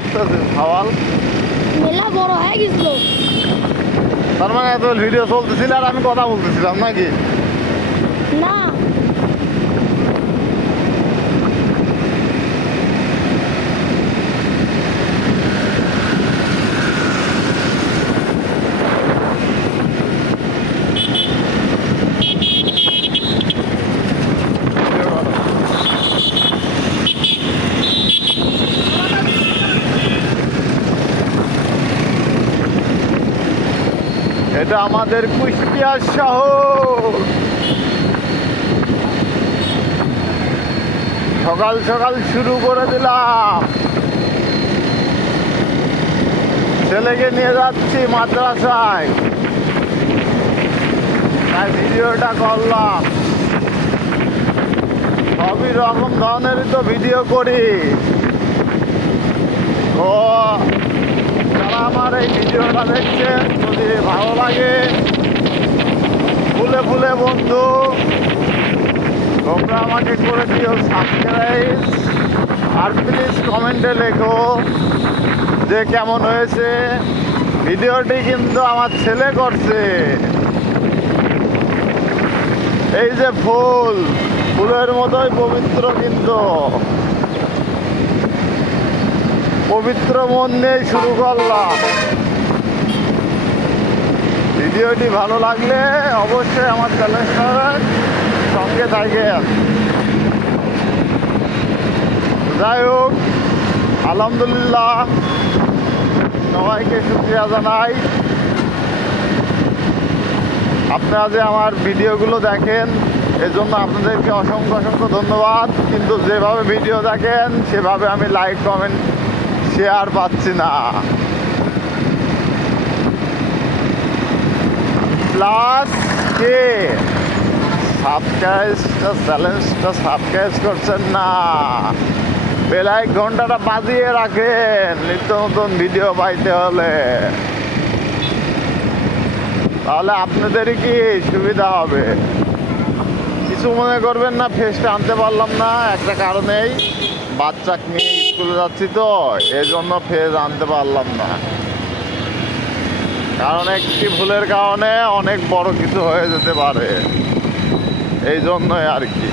ভাবতেছিস খাওয়াল? মেলা বড় হয়ে গেছিল। তার মানে এত ভিডিও চলতেছিল আর আমি কথা বলতেছিলাম নাকি? না, এটা আমাদের কুষ্টিয়া শহর। সকাল সকাল শুরু করে দিলাম, ছেলেকে নিয়ে যাচ্ছি মাদ্রাসায়, তাই ভিডিওটা করলাম। সবই রকম ধরনেরই তো ভিডিও করি। তো যারা আমার এই ভিডিওটা দেখছেন, যদি ভালো লাগে, ফুলে ফুলে বন্ধু তোমরা আমাকে করে দিও সাবস্ক্রাইব, আর প্লিজ কমেন্টে লেখো যে কেমন হয়েছে। ভিডিওটি কিন্তু আমার ছেলে করছে। এই যে ফুল, ফুলের মতোই পবিত্র, কিন্তু পবিত্র মন নিয়ে শুরু করলাম। ভিডিওটি ভালো লাগলে অবশ্যই আমার চ্যানেলের সঙ্গে থাকেন। যাই হোক, আলহামদুলিল্লাহ, সবাইকে শুকরিয়া জানাই। আপনারা যে আমার ভিডিওগুলো দেখেন, এজন্য আপনাদেরকে অসংখ্য অসংখ্য ধন্যবাদ। কিন্তু যেভাবে ভিডিও দেখেন সেভাবে আমি লাইক কমেন্ট শেয়ার পাচ্ছি না। প্লাস কে সাবস্ক্রাইবটা, চ্যালেঞ্জটা সাবস্ক্রাইব করছেন না, বেলায় ঘন্টাটা বাজিয়ে রাখেন নিত্য নতুন ভিডিও পাইতে হলে, তাহলে আপনাদেরই কি সুবিধা হবে। কিছু মনে করবেন না, ফেসটা আনতে পারলাম না, একটা কারণেই বাচ্চাকে নিয়ে স্কুলে যাচ্ছি তো, এই জন্য ফেস আনতে পারলাম না। কারণ একটি ভুলের কারণে অনেক বড় কিছু হয়ে যেতে পারে, এই জন্যই আর কি।